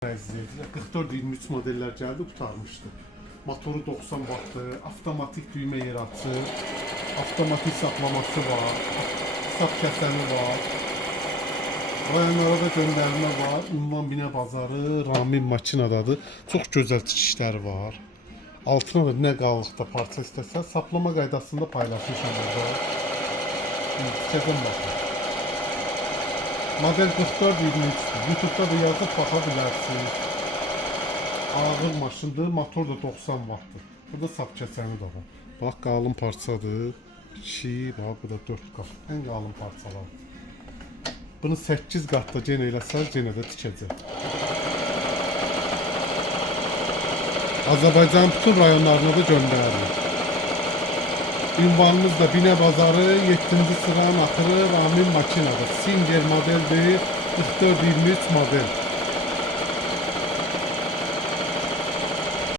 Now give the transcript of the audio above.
İzləyicilər 44-23 modellər gəldi, qurtarmışdı. Motoru 90 wattdır, avtomatik düymə yer açır, avtomatik saplaması var, sap kəsəni var, rayonlara da göndərmə var, ünvan Binə Bazarı, Ramin makinadadır. Çox gözəl tikişləri var. Altına da nə qalıqda parça istəsən, saplama qaydasında paylaşmışam burada. Tikəcəm baxın. Model 44-23'dür. YouTube'da da yazıp baxa bilərsiniz. Ağır maşındır, motor da 90 wattdır. Burada sap kəsəni də var. Bax, qalın parçadır. 2, bax, bu da 4 qat. Ən qalın parçalar. Bunu 8 qatda yenə eləsəz, yenə də tikəcək. Azərbaycan bütün rayonlarına da göndərilir. Ünvanımız da Binə Bazarı, 7-ci sıranın axırı Ramin makinada. Singer modeldir, 44-23 model.